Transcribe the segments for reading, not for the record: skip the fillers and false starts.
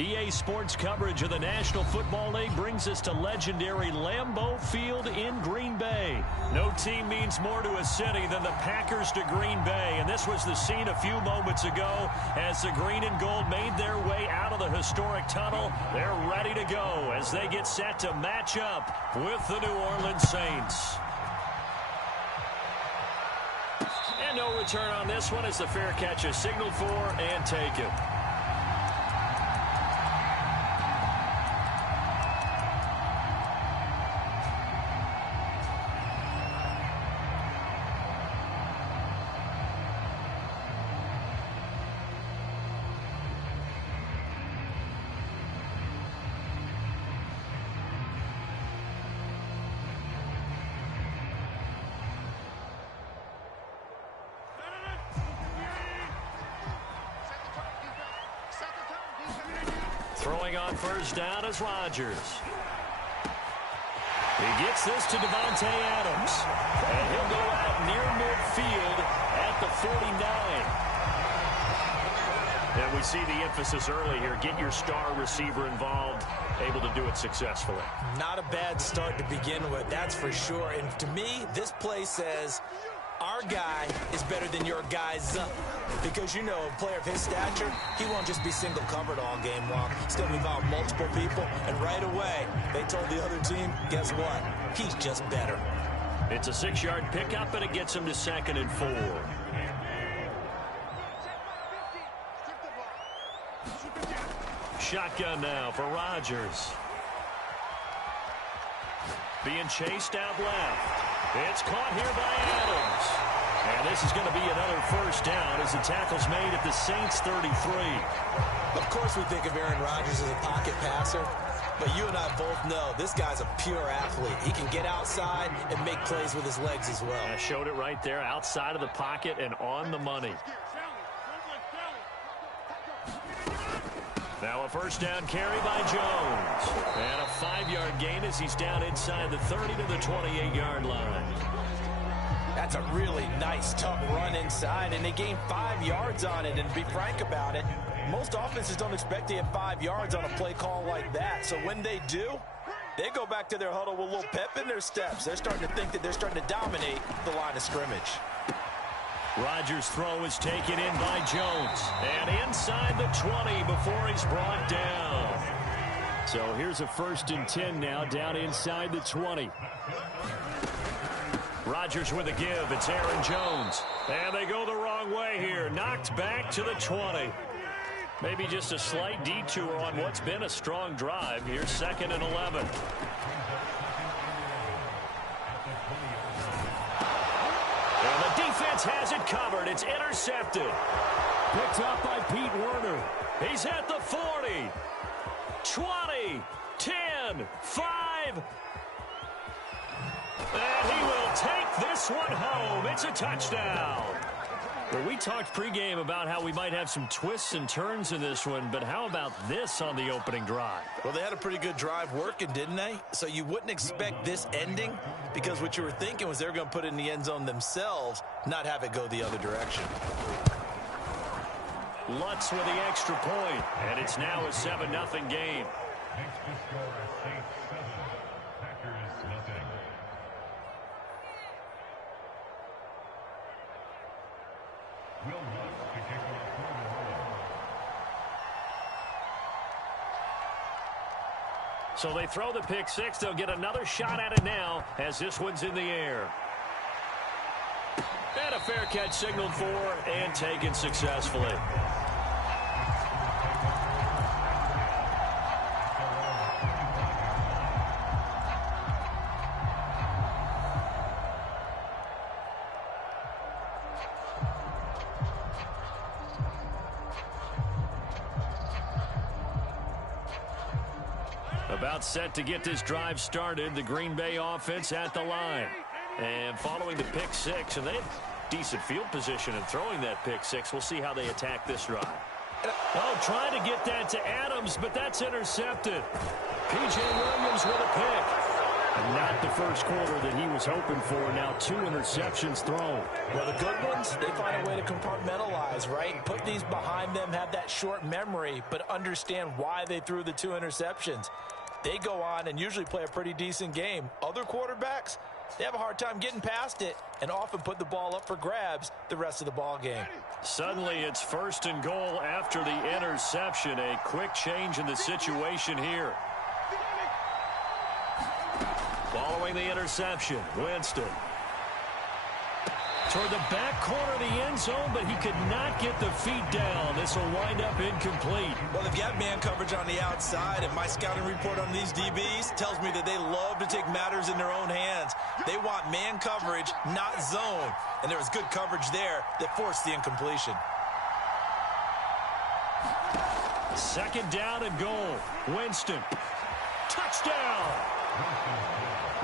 EA Sports coverage of the National Football League brings us to legendary Lambeau Field in Green Bay. No team means more to a city than the Packers to Green Bay, and this was the scene a few moments ago as the green and gold made their way out of the historic tunnel. They're ready to go as they get set to match up with the New Orleans Saints. And no return on this one as the fair catch is signaled for and taken. Throwing on first down is Rodgers. He gets this to Davante Adams. And he'll go out near midfield at the 49. And we see the emphasis early here. Get your star receiver involved, able to do it successfully. Not a bad start to begin with, that's for sure. And to me, this play says our guy is better than your guy's because, you know, a player of his stature, he won't just be single covered all game long. He's going to involve multiple people, and right away, they told the other team, guess what? He's just better. It's a 6-yard pickup, and it gets him to 2nd and 4. Shotgun now for Rodgers. Being chased out left. It's caught here by Adams. And this is going to be another first down as the tackle's made at the Saints 33. Of course we think of Aaron Rodgers as a pocket passer, but you and I both know this guy's a pure athlete. He can get outside and make plays with his legs as well. I showed it right there, outside of the pocket and on the money. Now a first down carry by Jones. And a 5-yard gain as he's down inside the 30 to the 28-yard line. That's a really nice, tough run inside, and they gained 5 yards on it. And to be frank about it, most offenses don't expect to get 5 yards on a play call like that. So when they do, they go back to their huddle with a little pep in their steps. They're starting to think that they're starting to dominate the line of scrimmage. Rodgers' throw is taken in by Jones. And inside the 20 before he's brought down. So here's a 1st and 10 now down inside the 20. Rodgers with a give. It's Aaron Jones. And they go the wrong way here. Knocked back to the 20. Maybe just a slight detour on what's been a strong drive. Here's 2nd and 11. And the defense has it covered. It's intercepted. Picked up by Pete Werner. He's at the 40. 20. 10. 5. And he will take this one home. It's a touchdown. Well, we talked pregame about how we might have some twists and turns in this one, but how about this on the opening drive? Well, they had a pretty good drive working, didn't they? So you wouldn't expect this ending because what you were thinking was they were going to put it in the end zone themselves, not have it go the other direction. Lutz with the extra point, and it's now a 7-0 game. So they throw the pick six. They'll get another shot at it now as this one's in the air. And a fair catch signaled for and taken successfully. About set to get this drive started. The Green Bay offense at the line. And following the pick six, and they have decent field position in throwing that pick six. We'll see how they attack this drive. Oh, trying to get that to Adams, but that's intercepted. P.J. Williams with a pick. Not the first quarter that he was hoping for. Now 2 interceptions thrown. Well, the good ones, they find a way to compartmentalize, right? Put these behind them, have that short memory, but understand why they threw the 2 interceptions. They go on and usually play a pretty decent game. Other quarterbacks, they have a hard time getting past it and often put the ball up for grabs the rest of the ball game. Suddenly it's 1st and goal after the interception. A quick change in the situation here. Following the interception, Winston. Toward the back corner of the end zone, but he could not get the feet down. This will wind up incomplete. Well, they've got man coverage on the outside, and my scouting report on these DBs tells me that they love to take matters in their own hands. They want man coverage, not zone. And there was good coverage there that forced the incompletion. 2nd down and goal. Winston. Touchdown!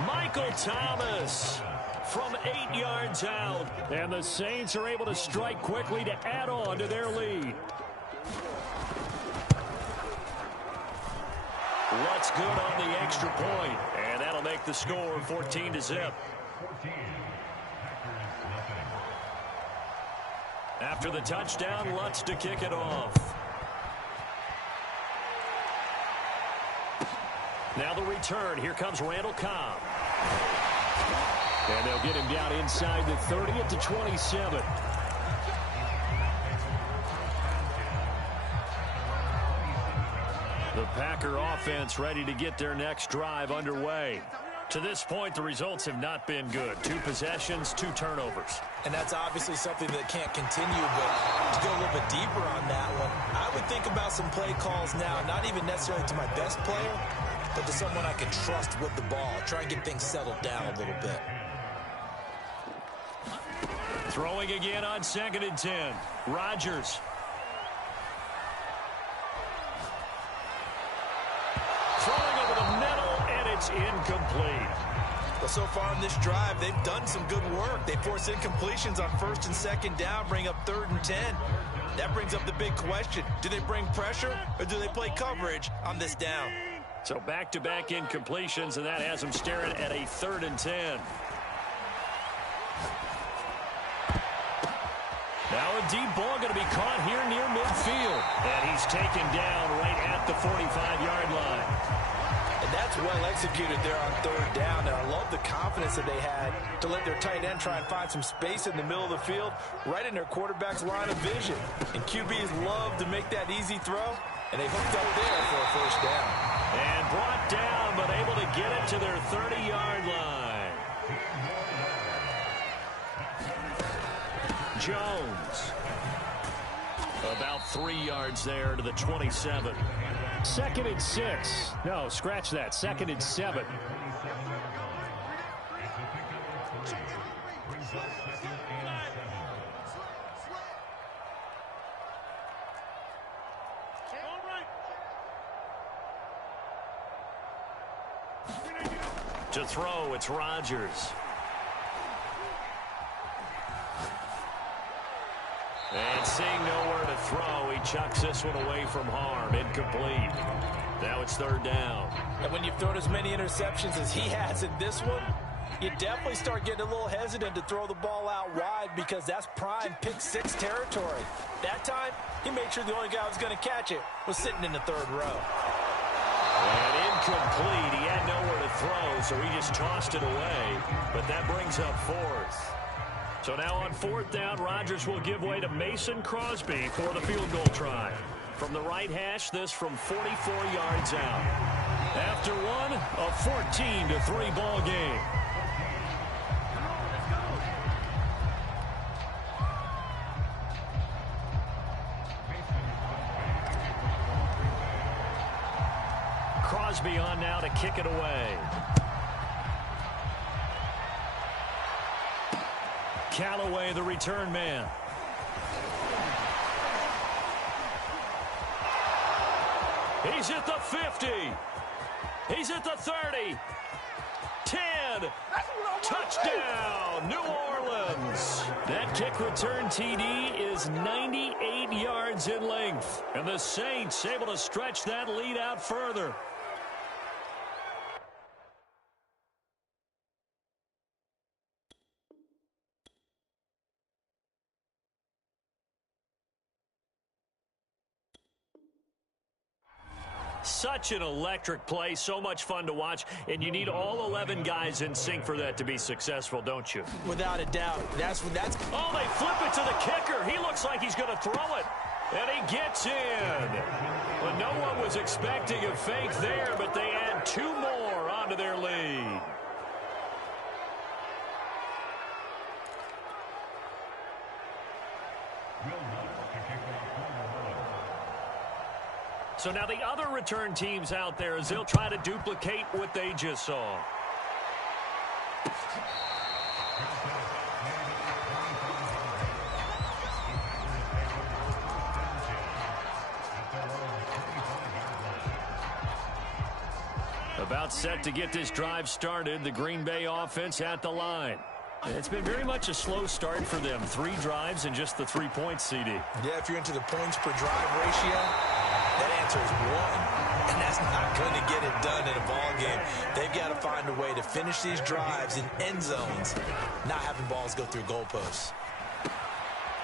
Michael Thomas from 8 yards out. And the Saints are able to strike quickly to add on to their lead. What's good on the extra point, and that'll make the score 14-0. After the touchdown, Lutz to kick it off. Now the return. Here comes Randall Cobb. And they'll get him down inside the 30 at the 27. The Packer offense ready to get their next drive underway. To this point, the results have not been good. 2 possessions, 2 turnovers. And that's obviously something that can't continue, but to go a little bit deeper on that one, I would think about some play calls now, not even necessarily to my best player, but to someone I can trust with the ball. Try and get things settled down a little bit. Throwing again on 2nd and 10. Rodgers. Throwing over the middle, and it's incomplete. Well, so far in this drive, they've done some good work. They force incompletions on 1st and 2nd down, bring up 3rd and 10. That brings up the big question. Do they bring pressure, or do they play coverage on this down? So back-to-back incompletions, and that has them staring at a 3rd and 10. Now a deep ball going to be caught here near midfield. And he's taken down right at the 45-yard line. And that's well executed there on 3rd down. And I love the confidence that they had to let their tight end try and find some space in the middle of the field, right in their quarterback's line of vision. And QBs love to make that easy throw, and they hooked up there for a 1st down. And brought down, but able to get it to their 30-yard line. Jones. About 3 yards there to the 27. 2nd and 6. No, scratch that. 2nd and 7. To throw, it's Rodgers. And seeing nowhere to throw, he chucks this one away from harm. Incomplete. Now it's 3rd down. And when you've thrown as many interceptions as he has in this one, you definitely start getting a little hesitant to throw the ball out wide because that's prime pick 6 territory. That time, he made sure the only guy who was going to catch it was sitting in the 3rd row. And incomplete. He had nowhere to throw, so he just tossed it away. But that brings up 4th. So now on 4th down, Rodgers will give way to Mason Crosby for the field goal try. From the right hash, this from 44 yards out. After one, a 14-3 ball game. Crosby on now to kick it away. Callaway, the return man. He's at the 50. He's at the 30. 10. Touchdown, New Orleans. That kick return TD is 98 yards in length. And the Saints able to stretch that lead out further. Such an electric play, so much fun to watch, and you need all 11 guys in sync for that to be successful, don't you? Without a doubt. Oh, they flip it to the kicker. He looks like he's going to throw it, and he gets in. Well, no one was expecting a fake there, but they add 2 more onto their lead. So now the other return teams out there as they'll try to duplicate what they just saw. About set to get this drive started, the Green Bay offense at the line. It's been very much a slow start for them. 3 drives and just the 3 points, CD. Yeah, if you're into the points per drive ratio, that answer is 1. And that's not going to get it done in a ball game. They've got to find a way to finish these drives in end zones, not having balls go through goalposts.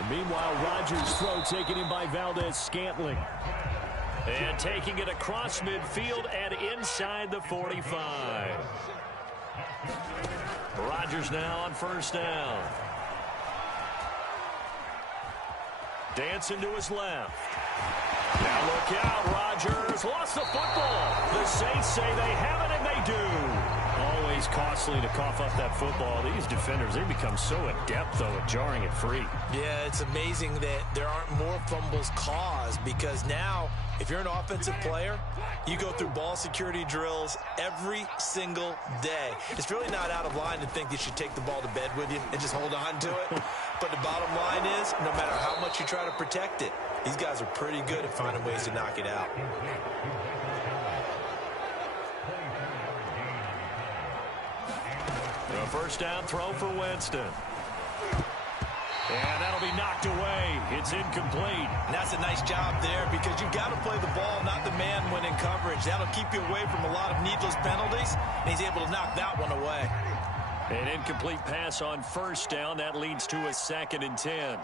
Meanwhile, Rodgers' throw taken in by Valdez-Scantling. And taking it across midfield and inside the 45. Rodgers now on first down. Dancing to his left. Now look out, Rodgers lost the football. The Saints say they have it, and they do. Always costly to cough up that football. These defenders, they become so adept, though, at jarring it free. Yeah, it's amazing that there aren't more fumbles caused, because now, if you're an offensive player, you go through ball security drills every single day. It's really not out of line to think you should take the ball to bed with you and just hold on to it. But the bottom line is, no matter how much you try to protect it, these guys are pretty good at finding ways to knock it out. A first down throw for Winston. And that'll be knocked away. It's incomplete. And that's a nice job there, because you've got to play the ball, not the man when in coverage. That'll keep you away from a lot of needless penalties, and he's able to knock that one away. An incomplete pass on first down. That leads to a 2nd and 10.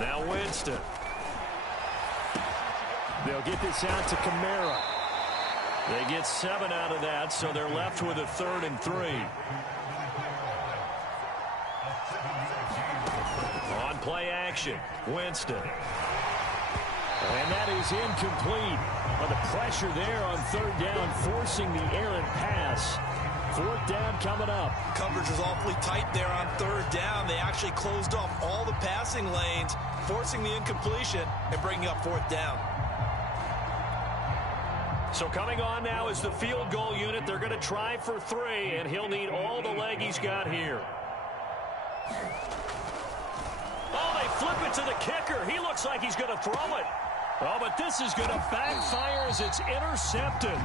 Now Winston. They'll get this out to Kamara. They get 7 out of that, so they're left with a 3rd and 3. On play action, Winston. And that is incomplete. But the pressure there on 3rd down, forcing the errant pass. 4th down coming up. Coverage was awfully tight there on 3rd down. They actually closed off all the passing lanes, forcing the incompletion and bringing up 4th down. So coming on now is the field goal unit. They're going to try for 3, and he'll need all the leg he's got here. Oh, they flip it to the kicker. He looks like he's going to throw it. Oh, but this is going to backfire as it's intercepted.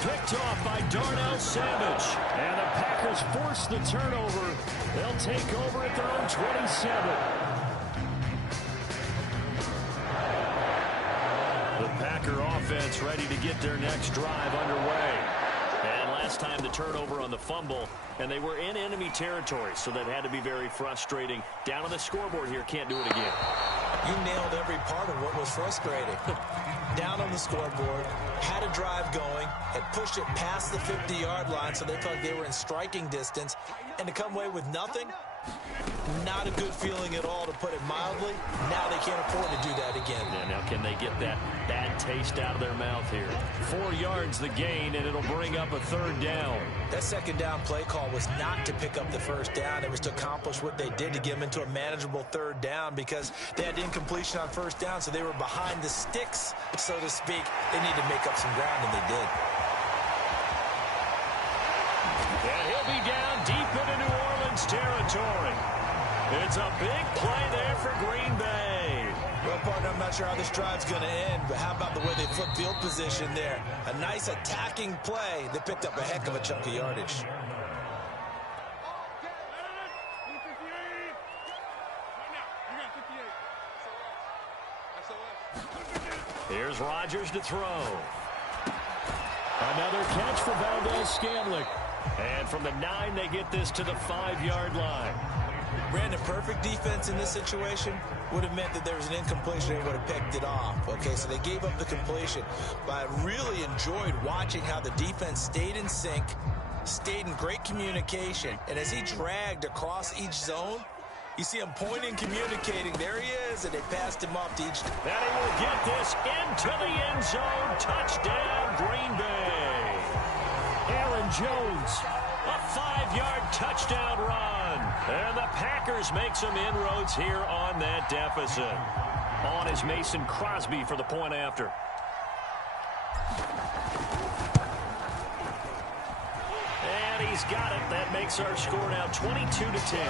Picked off by Darnell Savage. And the Packers force the turnover. They'll take over at their own 27. The Packer offense ready to get their next drive underway. And last time the turnover on the fumble, and they were in enemy territory, so that had to be very frustrating. Down on the scoreboard here, can't do it again. You nailed every part of what was frustrating. Down on the scoreboard, had a drive going, had pushed it past the 50-yard line, so they thought they were in striking distance, and to come away with nothing, not a good feeling at all, to put it mildly. Now they can't afford to do that again. Yeah, now can they get that bad taste out of their mouth here? 4 yards the gain, and it'll bring up a 3rd down. That 2nd down play call was not to pick up the 1st down. It was to accomplish what they did, to get them into a manageable 3rd down, because they had incompletion on 1st down, so they were behind the sticks, so to speak. They need to make up some ground, and they did. And he'll be down deep into New Orleans territory. It's a big play there for Green Bay. Well, partner, I'm not sure how this drive's going to end, but how about the way they flip field position there? A nice attacking play. They picked up a heck of a chunk of yardage. Here's Rodgers to throw. Another catch for Valdez-Scantling. And from the 9, they get this to the 5-yard line. Brandon, perfect defense in this situation would have meant that there was an incompletion and they would have picked it off. Okay, so they gave up the completion. But I really enjoyed watching how the defense stayed in sync, stayed in great communication. And as he dragged across each zone, you see him pointing, communicating. There he is, and they passed him off to each. And he will get this into the end zone. Touchdown, Green Bay. Aaron Jones, a 5-yard touchdown run. And the Packers make some inroads here on that deficit. On is Mason Crosby for the point after. And he's got it. That makes our score now 22-10.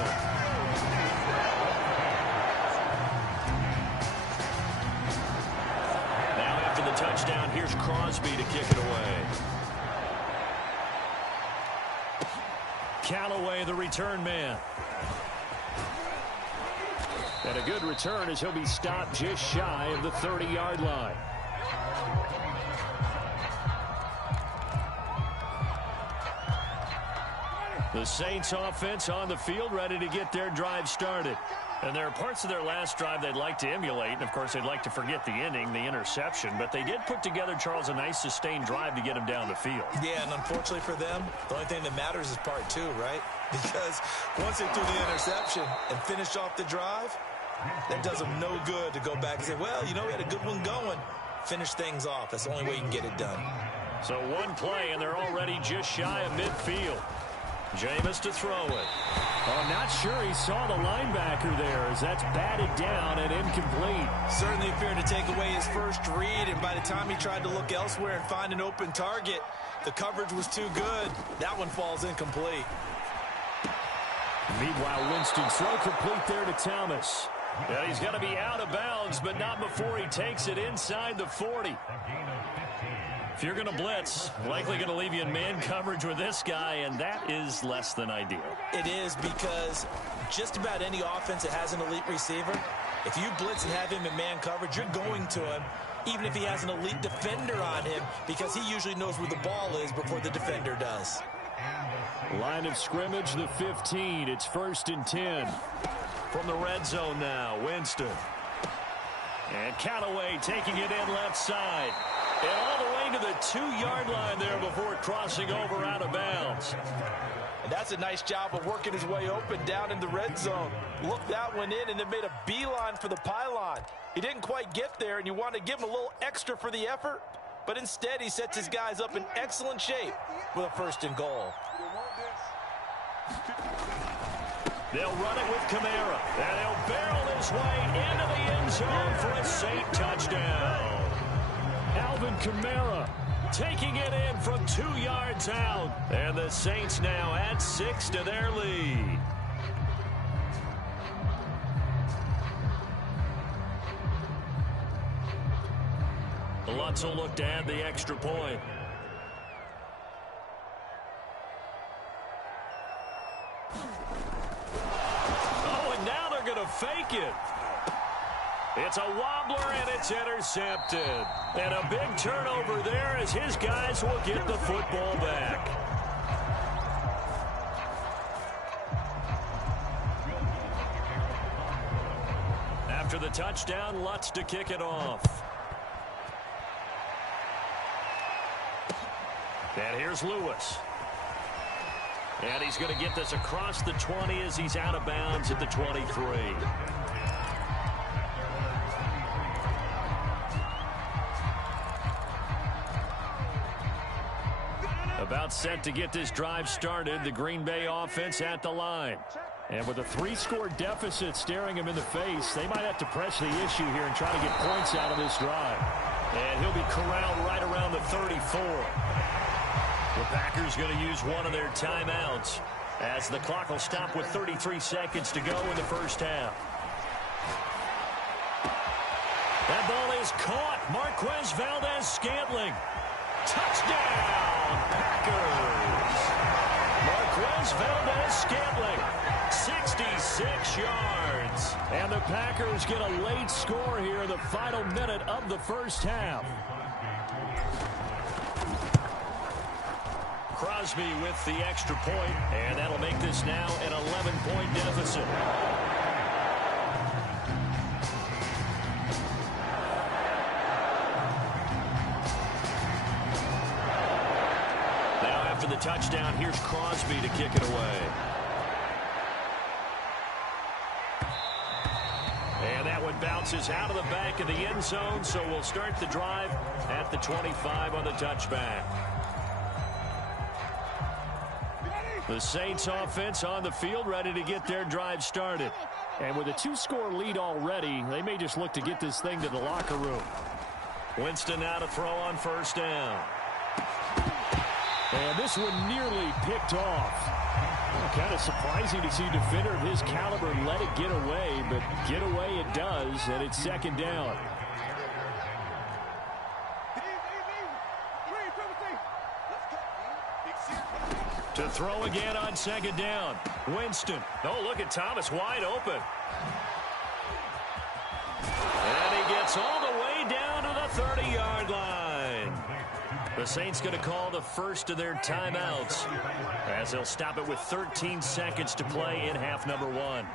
Now after the touchdown, here's Crosby to kick it away. Callaway, the return man. And a good return as he'll be stopped just shy of the 30-yard line. The Saints offense on the field, ready to get their drive started. And there are parts of their last drive they'd like to emulate. And, of course, they'd like to forget the inning, the interception. But they did put together, Charles, a nice sustained drive to get him down the field. Yeah, and unfortunately for them, the only thing that matters is part 2, right? Because once they threw the interception and finished off the drive, that does them no good to go back and say, well, you know, we had a good one going. Finish things off. That's the only way you can get it done. So one play, and they're already just shy of midfield. Jameis to throw it. I'm not sure he saw the linebacker there as that's batted down and incomplete. Certainly appeared to take away his first read, and by the time he tried to look elsewhere and find an open target, the coverage was too good. That one falls incomplete. Meanwhile, Winston throw complete there to Thomas. Yeah, he's going to be out of bounds, but not before he takes it inside the 40. If you're going to blitz, likely going to leave you in man coverage with this guy, and that is less than ideal. It is, because just about any offense that has an elite receiver, if you blitz and have him in man coverage, you're going to him, even if he has an elite defender on him, because he usually knows where the ball is before the defender does. Line of scrimmage, the 15. It's 1st and 10. From the red zone now, Winston. And Callaway taking it in left side. And all the way to the 2-yard line there before crossing over out of bounds. And that's a nice job of working his way open down in the red zone. Looked that one in and then made a beeline for the pylon. He didn't quite get there, and you want to give him a little extra for the effort. But instead, he sets his guys up in excellent shape with a 1st and goal. They'll run it with Kamara. And he'll barrel his way into the end zone for a Saint touchdown. Alvin Kamara taking it in from 2 yards out. And the Saints now add 6 to their lead. Lutz will look to add the extra point. Oh, and now they're going to fake it. It's a wobbler, and it's intercepted. And a big turnover there as his guys will get the football back. After the touchdown, Lutz to kick it off. And here's Lewis. And he's going to get this across the 20 as he's out of bounds at the 23. About set to get this drive started, the Green Bay offense at the line. And with a 3-score deficit staring him in the face, they might have to press the issue here and try to get points out of this drive. And he'll be corralled right around the 34. The Packers going to use one of their timeouts as the clock will stop with 33 seconds to go in the first half. That ball is caught. Marquez Valdez-Scantling. Touchdown, Packers. Marquez Valdez-Scantling, 66 yards. And the Packers get a late score here in the final minute of the first half. Crosby with the extra point, and that'll make this now an 11-point deficit. Now after the touchdown, here's Crosby to kick it away. And that one bounces out of the back of the end zone, so we'll start the drive at the 25 on the touchback. The Saints offense on the field, ready to get their drive started. And with a 2-score lead already, they may just look to get this thing to the locker room. Winston now to throw on first down. And this one nearly picked off. Kind of surprising to see a defender of his caliber let it get away, but get away it does, and it's second down. To throw again on second down. Winston. Oh, look at Thomas wide open. And he gets all the way down to the 30-yard line. The Saints going to call the first of their timeouts as they'll stop it with 13 seconds to play in half number 1.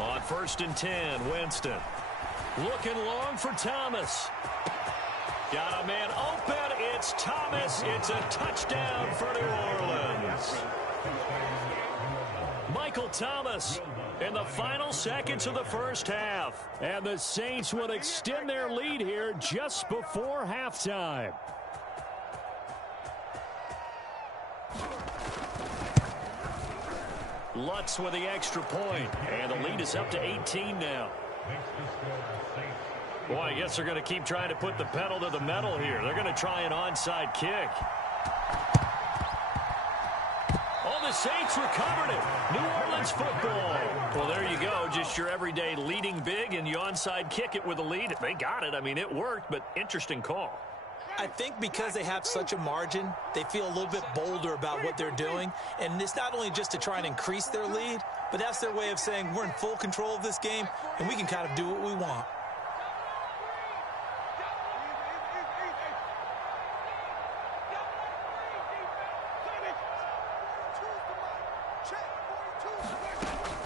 On first and 10, Winston. Looking long for Thomas. Got a man open. It's Thomas. It's a touchdown for New Orleans. Michael Thomas in the final seconds of the first half. And the Saints will extend their lead here just before halftime. Lutz with the extra point, and the lead is up to 18 now. Boy, I guess they're going to keep trying to put the pedal to the metal here. They're going to try an onside kick. Oh, the Saints recovered it. New Orleans football. Well, there you go. Just your everyday leading big, and you onside kick it with a lead. They got it. I mean, it worked, but interesting call. I think because they have such a margin, they feel a little bit bolder about what they're doing. And it's not only just to try and increase their lead, but that's their way of saying we're in full control of this game, and we can kind of do what we want.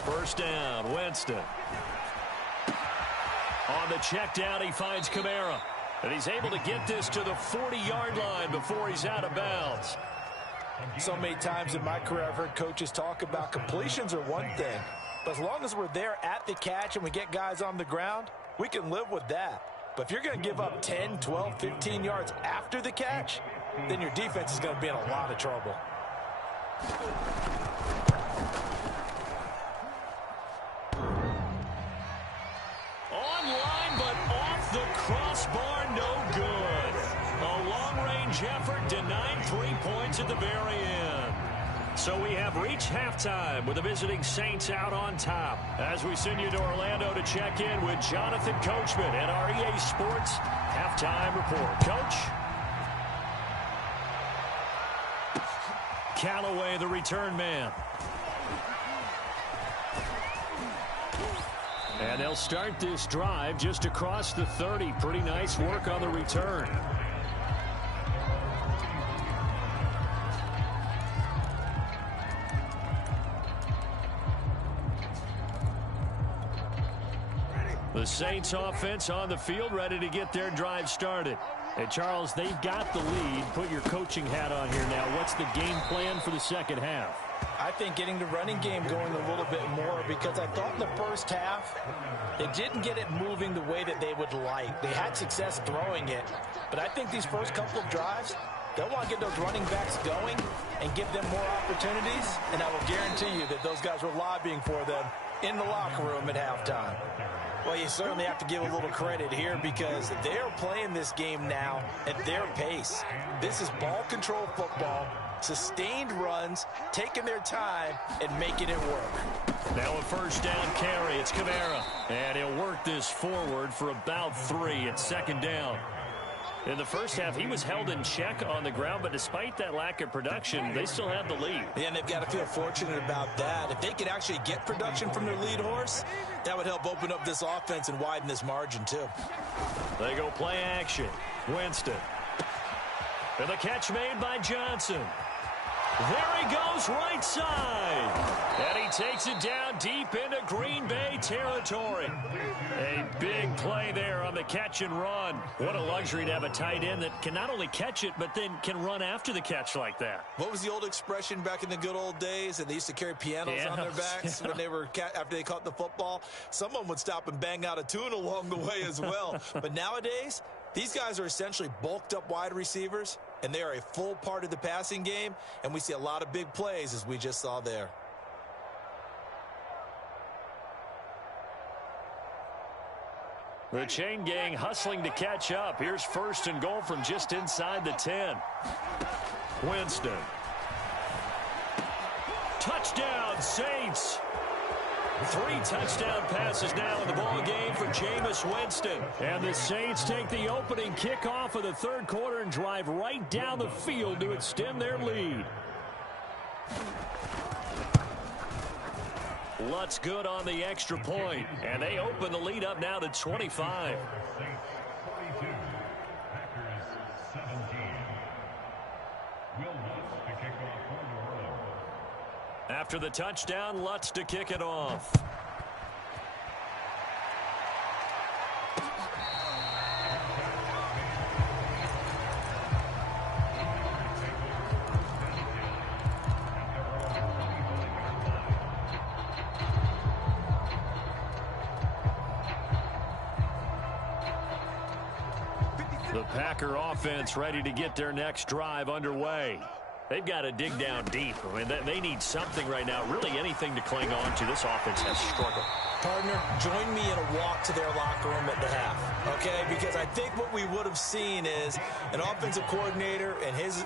First down, Winston. On the check down, he finds Kamara. And he's able to get this to the 40-yard line before he's out of bounds. So many times in my career, I've heard coaches talk about completions are one thing. But as long as we're there at the catch and we get guys on the ground, we can live with that. But if you're going to give up 10, 12, 15 yards after the catch, then your defense is going to be in a lot of trouble. Online, but off the crossbar, no good. A long-range effort denied 3 points at the very end. So we have reached halftime with the visiting Saints out on top. As we send you to Orlando to check in with Jonathan Coachman at our EA Sports Halftime Report. Coach? Callaway, the return man. And they'll start this drive just across the 30. Pretty nice work on the return. The Saints offense on the field, ready to get their drive started. Hey, Charles, they've got the lead. Put your coaching hat on here now. What's the game plan for the second half? I think getting the running game going a little bit more, because I thought in the first half they didn't get it moving the way that they would like. They had success throwing it, but I think these first couple of drives, they'll want to get those running backs going and give them more opportunities, and I will guarantee you that those guys were lobbying for them in the locker room at halftime. Well, you certainly have to give a little credit here because they're playing this game now at their pace. This is ball control football, sustained runs, taking their time and making it work. Now a first down carry. It's Kamara. And he'll work this forward for about 3 at second down. In the first half, he was held in check on the ground, but despite that lack of production, they still had the lead. Yeah, and they've got to feel fortunate about that. If they could actually get production from their lead horse, that would help open up this offense and widen this margin, too. They go play action. Winston. And the catch made by Johnson. There he goes, right side. And he takes it down deep into Green Bay territory. A big play there on the catch and run. What a luxury to have a tight end that can not only catch it, but then can run after the catch like that. What was the old expression back in the good old days? And they used to carry pianos on their backs when they were after they caught the football. Someone would stop and bang out a tune along the way as well. But nowadays, these guys are essentially bulked up wide receivers, and they are a full part of the passing game, and we see a lot of big plays as we just saw there. The chain gang hustling to catch up. Here's first and goal from just inside the 10. Winston. Touchdown, Saints. 3 touchdown passes now in the ball game for Jameis Winston. And the Saints take the opening kickoff of the third quarter and drive right down the field to extend their lead. Lutz good on the extra point, and they open the lead up now to 25. After the touchdown, Lutz to kick it off. The Packer offense ready to get their next drive underway. They've got to dig down deep. I mean, they need something right now, really anything to cling on to. This offense has struggled. Partner, join me in a walk to their locker room at the half, okay? Because I think what we would have seen is an offensive coordinator and his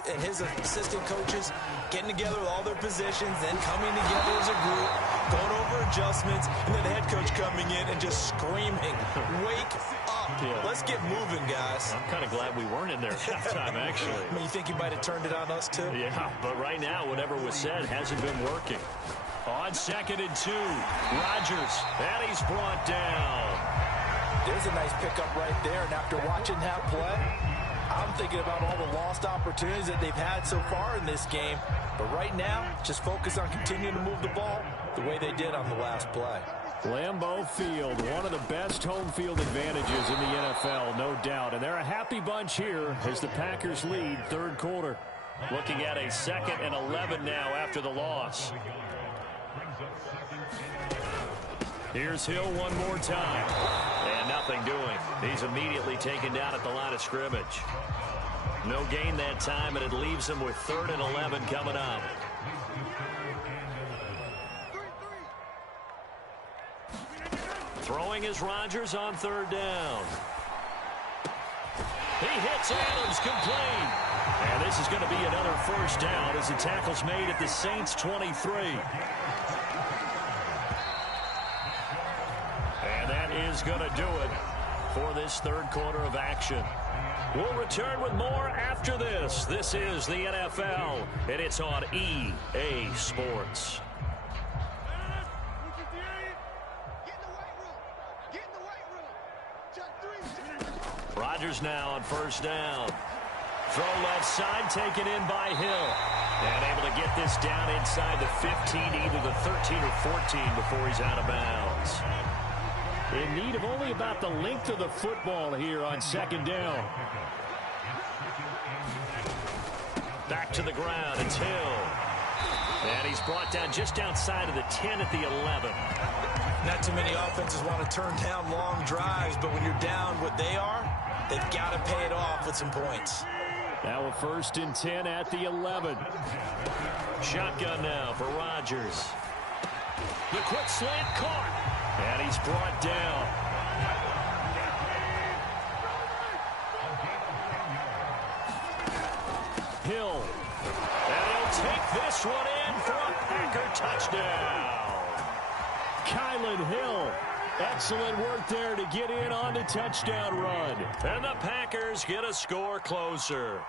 assistant coaches getting together with all their positions, then coming together as a group, going over adjustments, and then the head coach coming in and just screaming, "Wake up. Yeah. Let's get moving, guys." I'm kind of glad we weren't in there at halftime, actually. I mean, you think he might have turned it on us, too? Yeah, but right now, whatever was said hasn't been working. On 2nd and 2, Rodgers, and he's brought down. There's a nice pickup right there, and after watching that play, I'm thinking about all the lost opportunities that they've had so far in this game. But right now, just focus on continuing to move the ball the way they did on the last play. Lambeau Field, one of the best home field advantages in the NFL, no doubt. And they're a happy bunch here as the Packers lead third quarter. Looking at a 2nd and 11 now after the loss. Here's Hill one more time. And nothing doing. He's immediately taken down at the line of scrimmage. No gain that time, and it leaves him with 3rd and 11 coming up. Throwing is Rodgers on 3rd down. He hits Adams complete. And this is going to be another first down as the tackle's made at the Saints 23. And that is going to do it for this third quarter of action. We'll return with more after this. This is the NFL, and it's on EA Sports. Rodgers now on 1st down. Throw left side, taken in by Hill. And able to get this down inside the 15, either the 13 or 14 before he's out of bounds. In need of only about the length of the football here on 2nd down. Back to the ground, it's Hill. And he's brought down just outside of the 10 at the 11. Not too many offenses want to turn down long drives, but when you're down what they are, they've got to pay it off with some points. Now a 1st and 10 at the 11. Shotgun now for Rodgers. The quick slant caught. And he's brought down. Hill. And he'll take this one in for a Packer touchdown. Kylan Hill Excellent work there to get in on the touchdown run. And the Packers get a score closer.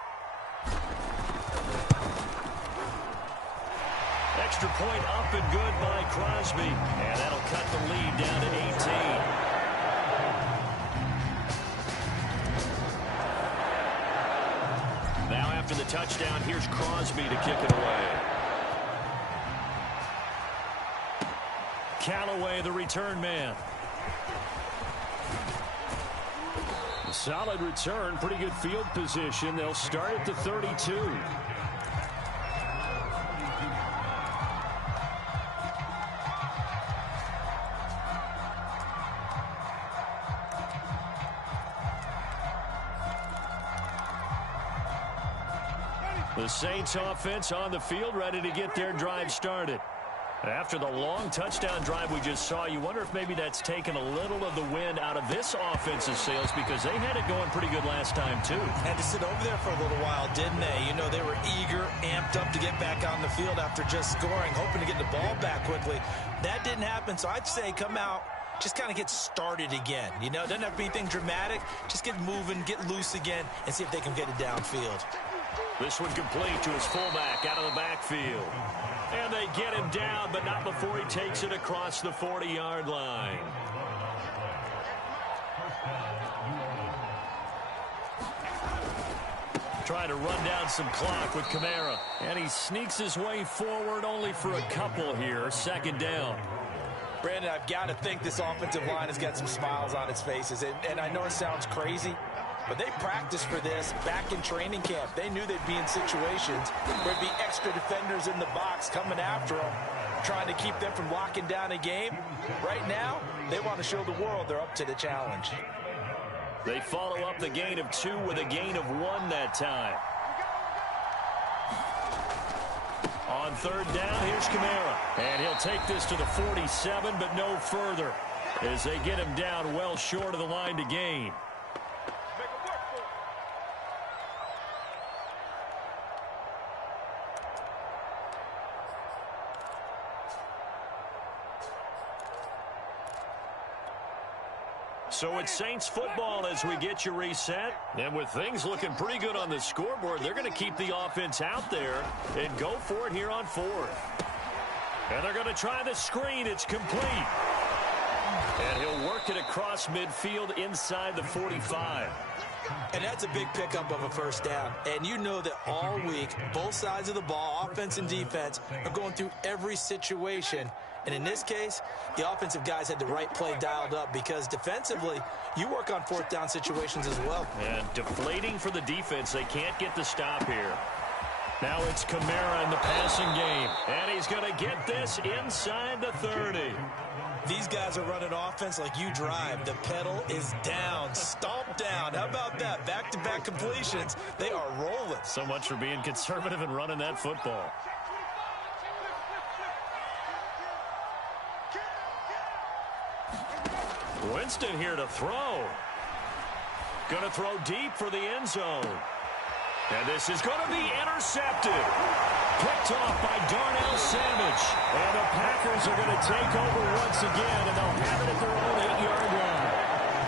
Extra point up and good by Crosby. And that'll cut the lead down to 18. Now after the touchdown, here's Crosby to kick it away. Callaway, the return man. A solid return, pretty good field position. They'll start at the 32. The Saints offense on the field, ready to get their drive started. After the long touchdown drive we just saw, you wonder if maybe that's taken a little of the wind out of this offensive sails, because they had it going pretty good last time, too. Had to sit over there for a little while, didn't they? You know, they were eager, amped up to get back on the field after just scoring, hoping to get the ball back quickly. That didn't happen, so I'd say come out, just kind of get started again. You know, it doesn't have to be anything dramatic. Just get moving, get loose again, and see if they can get it downfield. This one complete to his fullback out of the backfield. And they get him down, but not before he takes it across the 40-yard line. Trying to run down some clock with Kamara. And he sneaks his way forward only for a couple here. Second down. Brandon, I've got to think this offensive line has got some smiles on its faces. And I know it sounds crazy, but they practiced for this back in training camp. They knew they'd be in situations where there'd be extra defenders in the box coming after them, trying to keep them from locking down a game. Right now, they want to show the world they're up to the challenge. They follow up the gain of 2 with a gain of 1 that time. On third down, here's Kamara. And he'll take this to the 47, but no further, as they get him down well short of the line to gain. So it's Saints football as we get you reset. And with things looking pretty good on the scoreboard, they're going to keep the offense out there and go for it here on 4th. And they're going to try the screen. It's complete. And he'll work it across midfield inside the 45. And that's a big pickup of a first down. And you know that all week, both sides of the ball, offense and defense, are going through every situation. And in this case, the offensive guys had the right play dialed up, because defensively, you work on 4th down situations as well. And deflating for the defense. They can't get the stop here. Now it's Kamara in the passing game. And he's going to get this inside the 30. These guys are running offense like you drive. The pedal is down, stomp down. How about that? Back-to-back completions. They are rolling. So much for being conservative and running that football. Winston here to throw. Going to throw deep for the end zone. And this is going to be intercepted. Picked off by Darnell Savage. And the Packers are going to take over once again, and they'll have it at their own 8-yard line.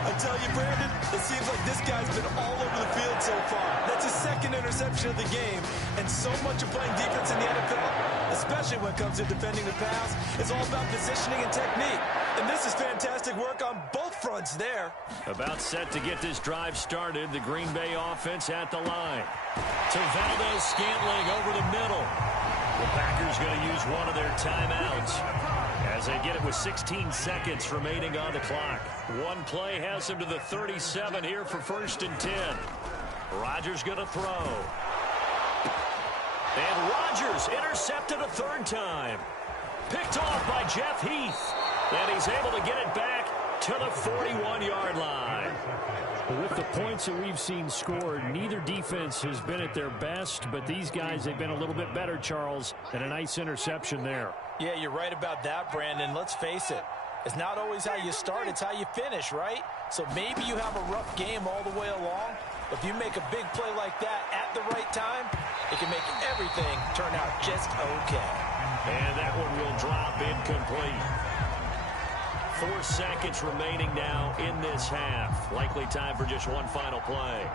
I tell you, Brandon, it seems like this guy's been all over the field so far. That's his second interception of the game. And so much of playing defense in the NFL, especially when it comes to defending the pass, is all about positioning and technique. And this is fantastic work on both fronts there. About set to get this drive started. The Green Bay offense at the line. To Valdez-Scantling over the middle. The Packers going to use one of their timeouts as they get it with 16 seconds remaining on the clock. One play has them to the 37 here for 1st and 10. Rodgers going to throw. And Rodgers intercepted a 3rd time. Picked off by Jeff Heath. And he's able to get it back to the 41-yard line. With the points that we've seen scored, neither defense has been at their best, but these guys, they've been a little bit better, Charles, and a nice interception there. Yeah, you're right about that, Brandon. Let's face it. It's not always how you start, it's how you finish, right? So maybe you have a rough game all the way along, but if you make a big play like that at the right time, it can make everything turn out just okay. And that one will drop incomplete. 4 seconds remaining now in this half. Likely time for just one final play.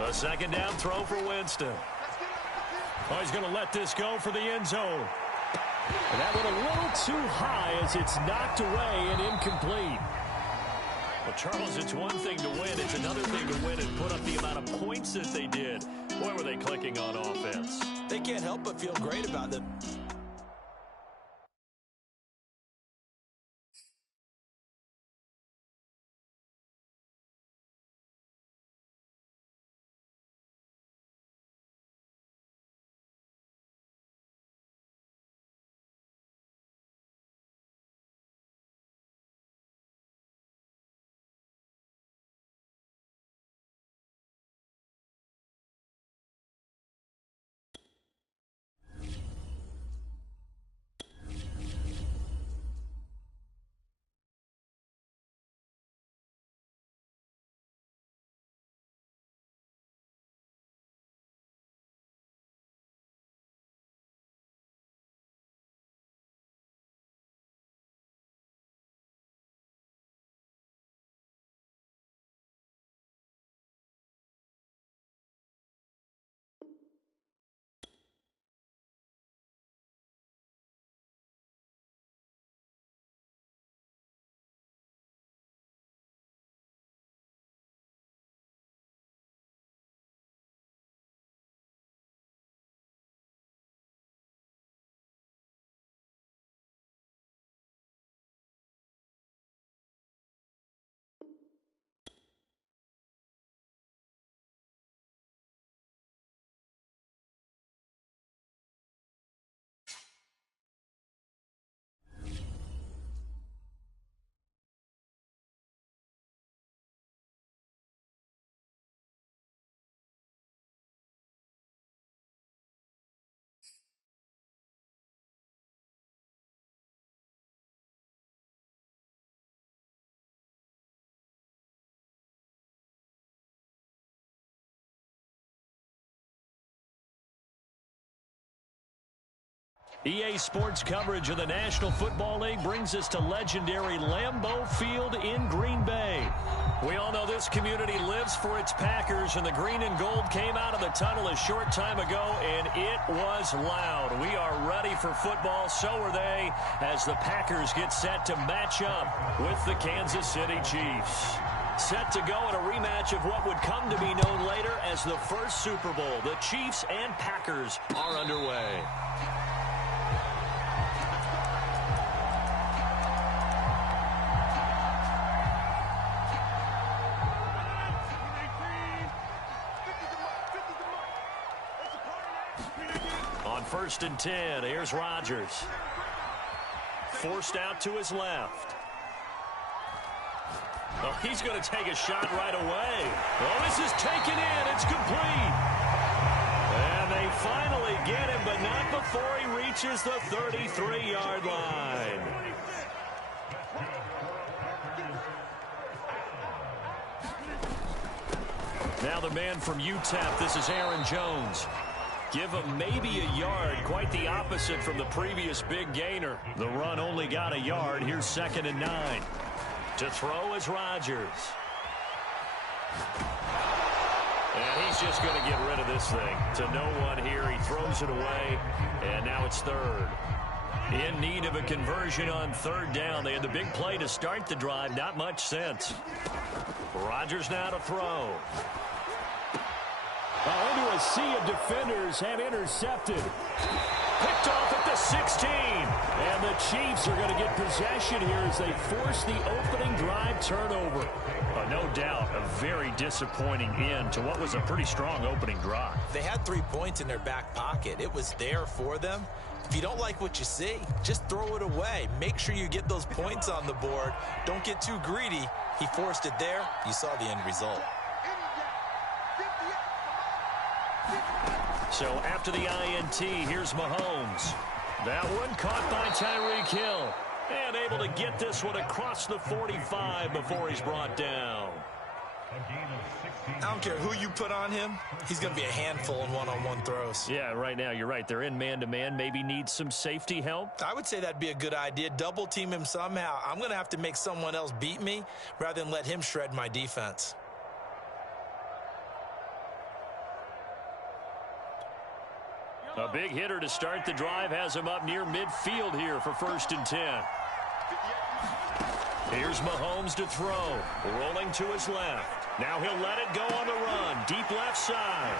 A second down throw for Winston. Oh, he's going to let this go for the end zone. And that went a little too high as it's knocked away and incomplete. Well, Charles, it's one thing to win. It's another thing to win and put up the amount of points that they did. Boy, were they clicking on offense. They can't help but feel great about them. EA Sports coverage of the National Football League brings us to legendary Lambeau Field in Green Bay. We all know this community lives for its Packers, and the green and gold came out of the tunnel a short time ago, and it was loud. We are ready for football, so are they, as the Packers get set to match up with the Kansas City Chiefs. Set to go in a rematch of what would come to be known later as the first Super Bowl. The Chiefs and Packers are underway. On 1st and 10, here's Rodgers. Forced out to his left. Oh, he's going to take a shot right away. Oh, this is taken in. It's complete. And they finally get him, but not before he reaches the 33-yard line. Now the man from UTEP, this is Aaron Jones. Give him maybe a yard, quite the opposite from the previous big gainer. The run only got a yard. Here's 2nd and 9. To throw is Rodgers. And he's just going to get rid of this thing. To no one here, he throws it away, and now it's 3rd. In need of a conversion on 3rd down. They had the big play to start the drive, not much sense. Rodgers now to throw. Into a sea of defenders have intercepted. Picked off at the 16. And the Chiefs are going to get possession here as they force the opening drive turnover. No doubt a very disappointing end to what was a pretty strong opening drive. They had 3 points in their back pocket. It was there for them. If you don't like what you see, just throw it away. Make sure you get those points on the board. Don't get too greedy. He forced it there. You saw the end result. So after the INT, here's Mahomes. That one caught by Tyreek Hill. And able to get this one across the 45 before he's brought down. I don't care who you put on him. He's going to be a handful in one-on-one throws. Yeah, right now, you're right. They're in man-to-man. Maybe needs some safety help. I would say that'd be a good idea. Double team him somehow. I'm going to have to make someone else beat me rather than let him shred my defense. A big hitter to start the drive has him up near midfield here for 1st and 10. Here's Mahomes to throw. Rolling to his left. Now he'll let it go on the run. Deep left side.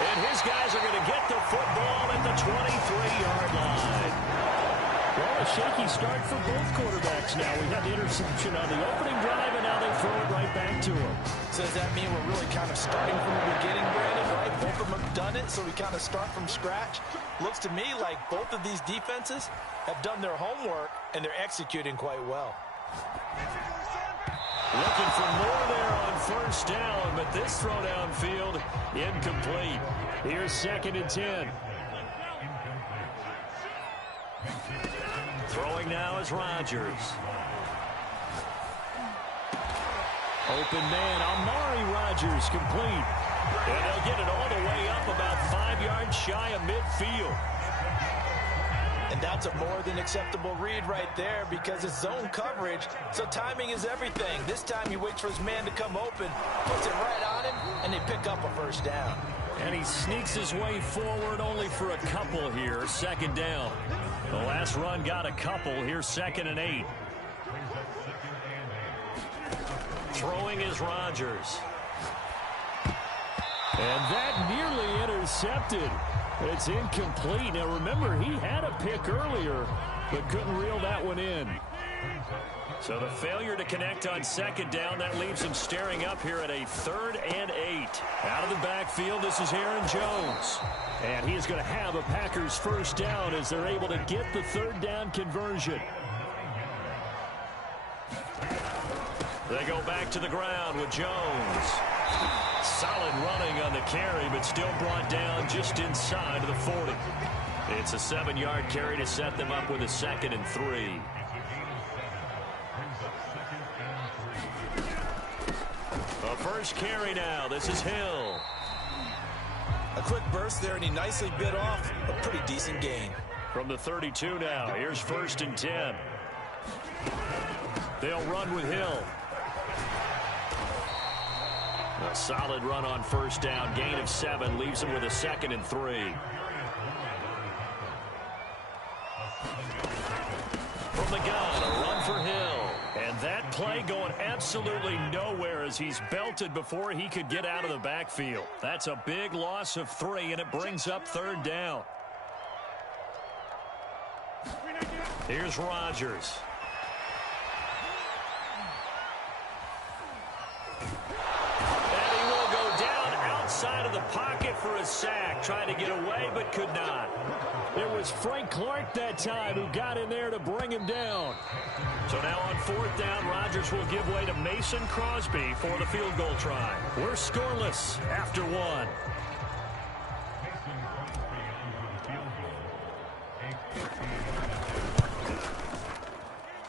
And his guys are going to get the football at the 23-yard line. Well, a shaky start for both quarterbacks now. We had the interception on the opening drive, and now they throw it right back to him. So does that mean we're really kind of starting from the beginning, Brandon, right? Both of them have done it, so we kind of start from scratch. Looks to me like both of these defenses have done their homework, and they're executing quite well. Looking for more there on 1st down, but this throw downfield incomplete. Here's 2nd and 10. Throwing now is Rodgers. Open man, Amari Rodgers complete. And they'll get it all the way up about 5 yards shy of midfield. And that's a more than acceptable read right there because it's zone coverage, so timing is everything. This time he waits for his man to come open, puts it right on him, and they pick up a 1st down. And he sneaks his way forward only for a couple here, 2nd down. The last run got a couple. Here's 2nd and 8. Throwing is Rodgers. And that nearly intercepted. It's incomplete. Now, remember, he had a pick earlier, but couldn't reel that one in. So the failure to connect on 2nd down, that leaves him staring up here at a 3rd and 8. Out of the backfield, this is Aaron Jones. And he is going to have a Packers 1st down as they're able to get the 3rd down conversion. They go back to the ground with Jones. Solid running on the carry, but still brought down just inside of the 40. It's a 7-yard carry to set them up with a 2nd and 3. The first carry now. This is Hill. A quick burst there, and he nicely bit off a pretty decent gain. From the 32 now. Here's 1st and 10. They'll run with Hill. A solid run on 1st down. Gain of 7 leaves him with a 2nd and 3. From the gun, a run for Hill. And that play going absolutely nowhere as he's belted before he could get out of the backfield. That's a big loss of 3, and it brings up 3rd down. Here's Rodgers. Outside of the pocket for a sack, trying to get away but could not. It was Frank Clark that time who got in there to bring him down. So now on 4th down, Rodgers will give way to Mason Crosby for the field goal try. We're scoreless after 1.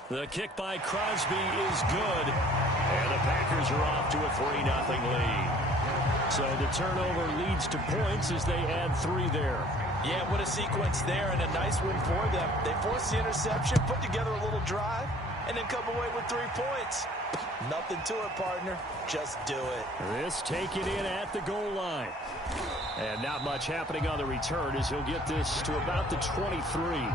The kick by Crosby is good, and the Packers are off to a 3-0 lead. So the turnover leads to points as they add 3 there. Yeah, what a sequence there, and a nice win for them. They forced the interception, put together a little drive, and then come away with 3 points. Nothing to it, partner. Just do it. This taken in at the goal line. And not much happening on the return as he'll get this to about the 23.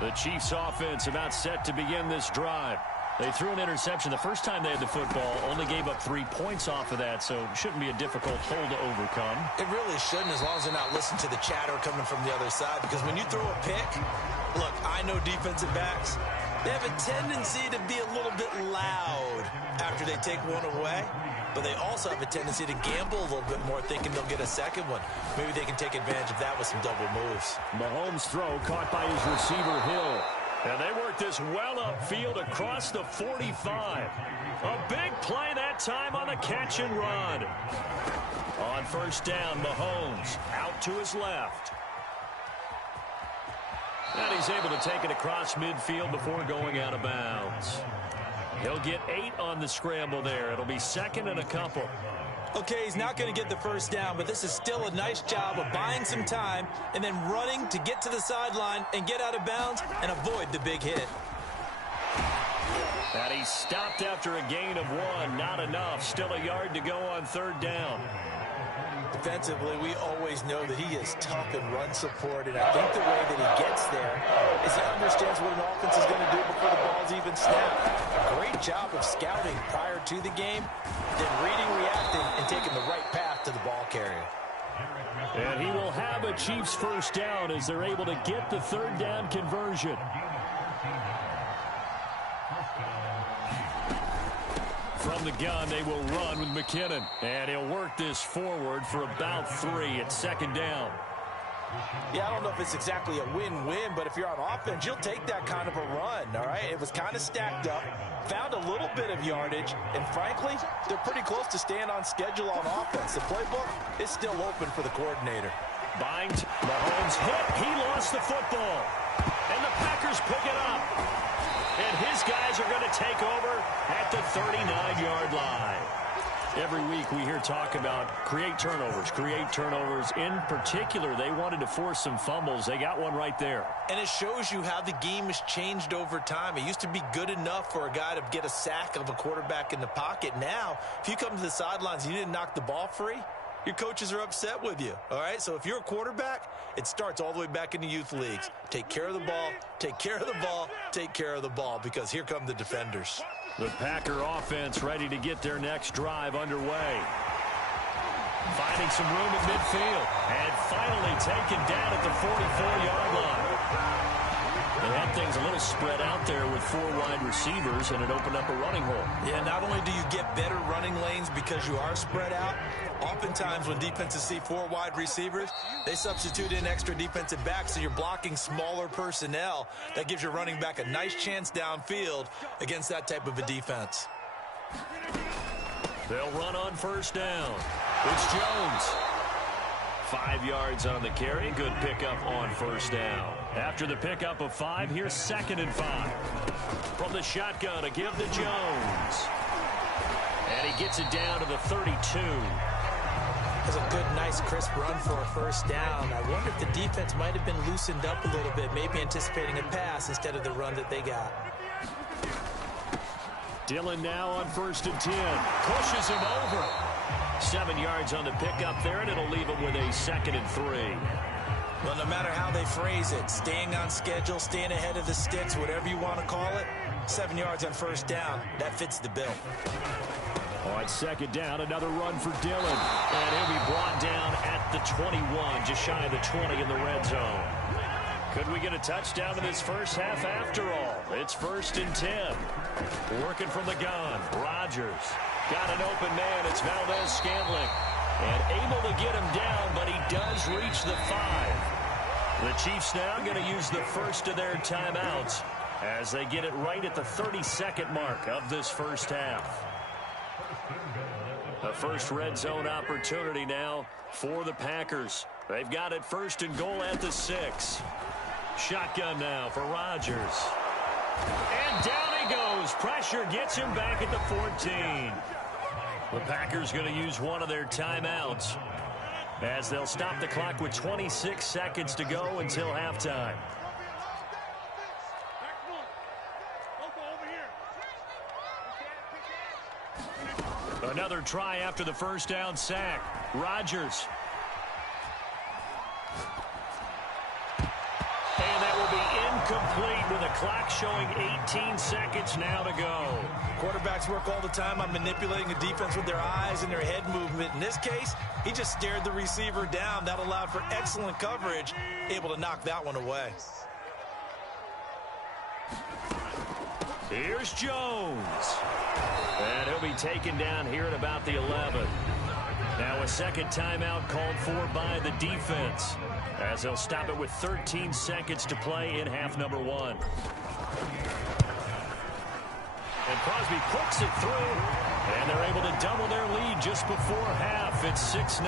The Chiefs offense about set to begin this drive. They threw an interception the first time they had the football, only gave up 3 points off of that, so it shouldn't be a difficult hole to overcome. It really shouldn't, as long as they're not listening to the chatter coming from the other side, because when you throw a pick, look, I know defensive backs, they have a tendency to be a little bit loud after they take one away, but they also have a tendency to gamble a little bit more, thinking they'll get a second one. Maybe they can take advantage of that with some double moves. Mahomes' throw caught by his receiver, Hill. And they work this well upfield across the 45. A big play that time on the catch and run. On first down, Mahomes out to his left. And he's able to take it across midfield before going out of bounds. He'll get 8 on the scramble there. It'll be second and a couple. Okay, he's not going to get the first down, but this is still a nice job of buying some time and then running to get to the sideline and get out of bounds and avoid the big hit. And he stopped after a gain of 1. Not enough. Still a yard to go on third down. Defensively, we always know that he is tough in run support, and I think the way that he gets there is he understands what an offense is going to do before the ball's even snapped. Great job of scouting prior to the game, then reading, reacting, and taking the right path to the ball carrier. And he will have a Chiefs first down as they're able to get the third down conversion. From the gun, they will run with McKinnon. And he'll work this forward for about 3 at second down. Yeah, I don't know if it's exactly a win-win, but if you're on offense, you'll take that kind of a run, all right? It was kind of stacked up, found a little bit of yardage, and frankly, they're pretty close to staying on schedule on offense. The playbook is still open for the coordinator. Bind, Mahomes hit, he lost the football. And the Packers pick it up. And his guys are going to take over at the 39-yard line. Every week we hear talk about create turnovers. In particular, they wanted to force some fumbles. They got one right there. And it shows you how the game has changed over time. It used to be good enough for a guy to get a sack of a quarterback in the pocket. Now, if you come to the sidelines and you didn't knock the ball free, your coaches are upset with you, all right? So if you're a quarterback, it starts all the way back in the youth leagues. Take care of the ball, take care of the ball, take care of the ball, because here come the defenders. The Packer offense ready to get their next drive underway. Finding some room at midfield. And finally taken down at the 44-yard line. They had things a little spread out there with 4 wide receivers, and it opened up a running hole. Yeah, not only do you get better running lanes because you are spread out, oftentimes when defenses see 4 wide receivers, they substitute in extra defensive backs, so you're blocking smaller personnel. That gives your running back a nice chance downfield against that type of a defense. They'll run on first down. It's Jones. 5 yards on the carry. Good pickup on first down. After the pickup of 5, here's second and 5. From the shotgun to give to Jones. And he gets it down to the 32. That's a good, nice, crisp run for a first down. I wonder if the defense might have been loosened up a little bit, maybe anticipating a pass instead of the run that they got. Dillon now on first and 10. Pushes him over. 7 yards on the pickup there, and it'll leave him with a second and 3. Well, no matter how they phrase it, staying on schedule, staying ahead of the sticks, whatever you want to call it, 7 yards on first down, that fits the bill. On second down, another run for Dillon. And he'll be brought down at the 21, just shy of the 20 in the red zone. Could we get a touchdown in this first half after all? It's first and 10. Working from the gun, Rodgers. Got an open man, it's Valdez-Scantling. And able to get him down, but he does reach the 5. The Chiefs now going to use the first of their timeouts as they get it right at the 32nd mark of this first half. The first red zone opportunity now for the Packers. They've got it first and goal at the 6. Shotgun now for Rodgers. And down he goes. Pressure gets him back at the 14. The Packers going to use one of their timeouts as they'll stop the clock with 26 seconds to go until halftime. Another try after the first down sack. Rodgers. And that will be incomplete with a clock showing 18 seconds now to go. Quarterbacks work all the time on manipulating a defense with their eyes and their head movement. In this case, he just stared the receiver down. That allowed for excellent coverage, able to knock that one away. Here's Jones. And he'll be taken down here at about the 11. Now a second timeout called for by the defense as they'll stop it with 13 seconds to play in half number 1. And Crosby puts it through, and they're able to double their lead just before half. It's 6-0.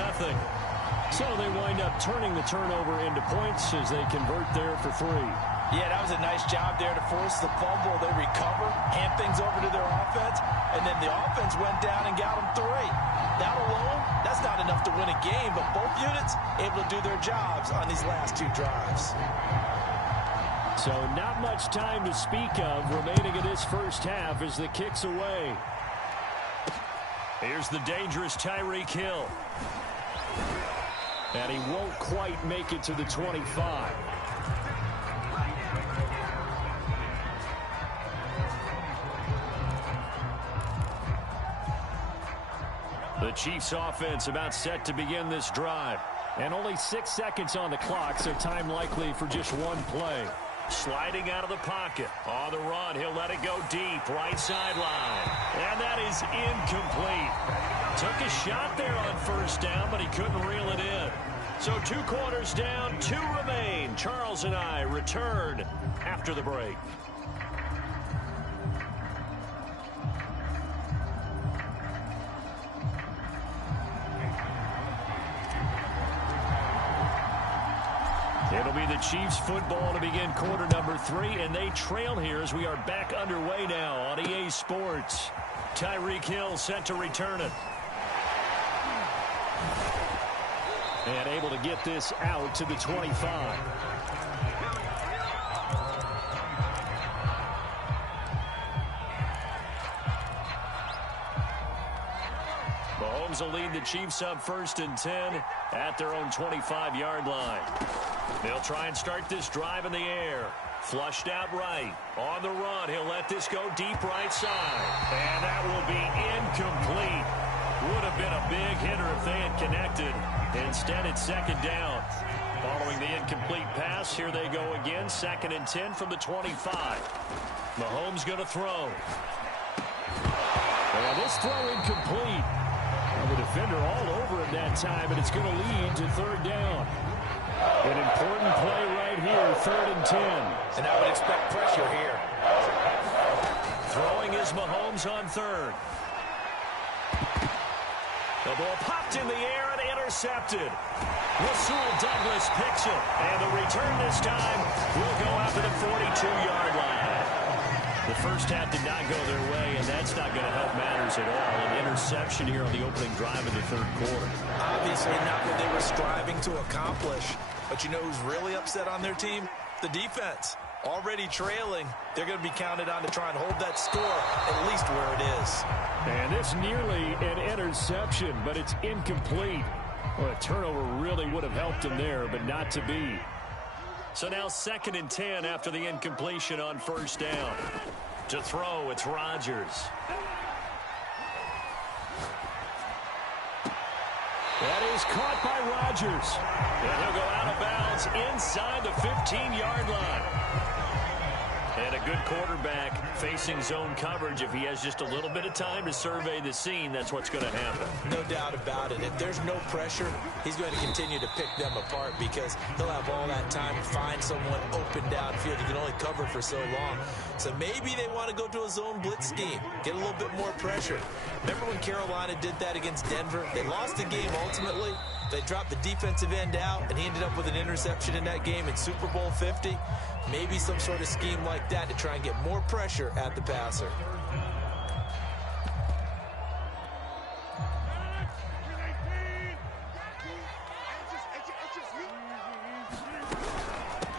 So they wind up turning the turnover into points as they convert there for 3. Yeah, that was a nice job there to force the fumble. They recover, hand things over to their offense, and then the offense went down and got them 3. That alone, that's not enough to win a game, but both units able to do their jobs on these last 2 drives. So not much time to speak of remaining in this first half as the kick's away. Here's the dangerous Tyreek Hill. And he won't quite make it to the 25. The Chiefs offense about set to begin this drive. And only 6 seconds on the clock, so time likely for just one play. Sliding out of the pocket. On the run, he'll let it go deep, right sideline. And that is incomplete. Took a shot there on first down, but he couldn't reel it in. So 2 quarters down, 2 remain. Charles and I return after the break. It'll be the Chiefs football to begin quarter number 3, and they trail here as we are back underway now on EA Sports. Tyreek Hill set to return it. And able to get this out to the 25. Mahomes will lead the Chiefs up 1st and 10 at their own 25-yard line. They'll try and start this drive in the air. Flushed out right. On the run, he'll let this go deep right side. And that will be incomplete. Would have been a big hitter if they had connected. Instead, it's 2nd down. Following the incomplete pass, here they go again. 2nd and 10 from the 25. Mahomes going to throw. And this throw incomplete. The defender all over him that time, and it's going to lead to 3rd down. An important play right here, 3rd and 10. And I would expect pressure here. Throwing is Mahomes on 3rd. The ball popped in the air and intercepted. Rasul Douglas picks it. And the return this time will go out to the 42-yard line. The first half did not go their way, and that's not going to help matters at all. An interception here on the opening drive of the 3rd quarter. Obviously not what they were striving to accomplish. But you know who's really upset on their team? The defense. Already trailing, they're going to be counted on to try and hold that score at least where it is. And it's nearly an interception, but it's incomplete. Well, a turnover really would have helped him there, but not to be. So now 2nd and 10 after the incompletion on 1st down. To throw, it's Rodgers. That is caught by Rodgers. And he'll go out of bounds inside the 15-yard line. And a good quarterback facing zone coverage. If he has just a little bit of time to survey the scene, that's what's going to happen. No doubt about it. If there's no pressure, he's going to continue to pick them apart because he'll have all that time to find someone open downfield. He can only cover for so long. So maybe they want to go to a zone blitz scheme, get a little bit more pressure. Remember when Carolina did that against Denver? They lost the game ultimately. They dropped the defensive end out, and he ended up with an interception in that game in Super Bowl 50. Maybe some sort of scheme like that to try and get more pressure at the passer.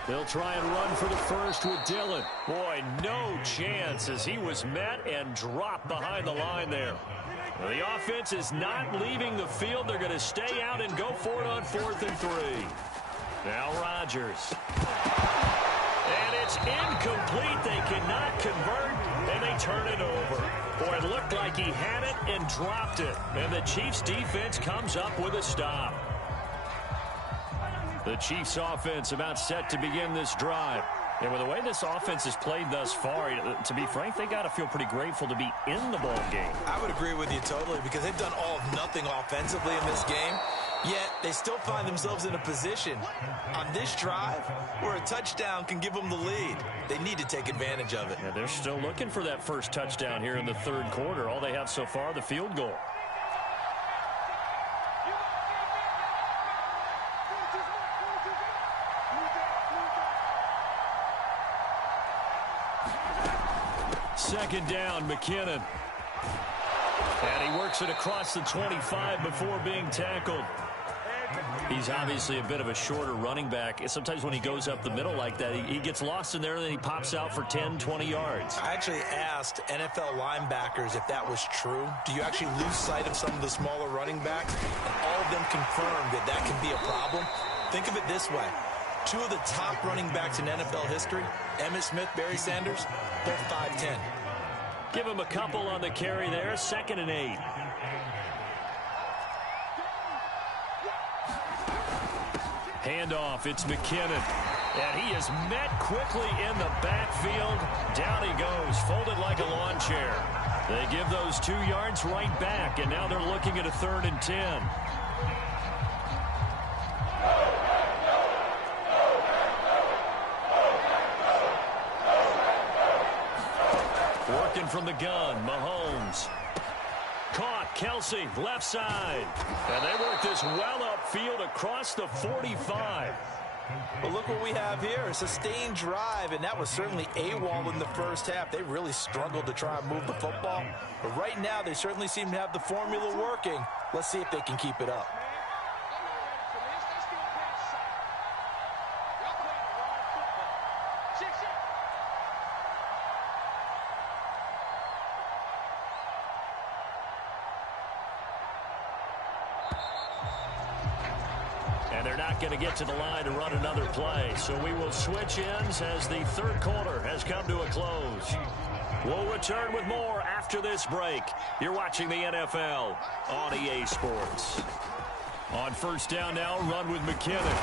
They'll try and run for the first with Dillon. Boy, no chance as he was met and dropped behind the line there. Well, the offense is not leaving the field. They're going to stay out and go for it on 4th and 3. Now Rodgers. And it's incomplete. They cannot convert, and they turn it over. Boy, it looked like he had it and dropped it. And the Chiefs' defense comes up with a stop. The Chiefs' offense about set to begin this drive. And with the way this offense has played thus far, to be frank, they got to feel pretty grateful to be in the ball game. I would agree with you totally because they've done all of nothing offensively in this game. Yet they still find themselves in a position on this drive where a touchdown can give them the lead. They need to take advantage of it. Yeah, they're still looking for that first touchdown here in the third quarter. All they have so far, the field goal. Second down, McKinnon. And he works it across the 25 before being tackled. He's obviously a bit of a shorter running back. Sometimes when he goes up the middle like that, he gets lost in there, and then he pops out for 10, 20 yards. I actually asked NFL linebackers if that was true. Do you actually lose sight of some of the smaller running backs? And all of them confirmed that that can be a problem. Think of it this way. Two of the top running backs in NFL history, Emmitt Smith, Barry Sanders, both 5'10". Give him a couple on the carry there. 2nd and 8. Handoff, it's McKinnon. And he is met quickly in the backfield. Down he goes, folded like a lawn chair. They give those 2 yards right back, and now they're looking at a 3rd and 10. Working from the gun, Mahomes. Caught, Kelsey, left side. And they work this well upfield across the 45. Well, look what we have here, a sustained drive, and that was certainly AWOL in the first half. They really struggled to try and move the football. But right now, they certainly seem to have the formula working. Let's see if they can keep it up. And they're not going to get to the line to run another play. So we will switch ends as the third quarter has come to a close. We'll return with more after this break. You're watching the NFL on EA Sports. On first down now, run with McKinnon.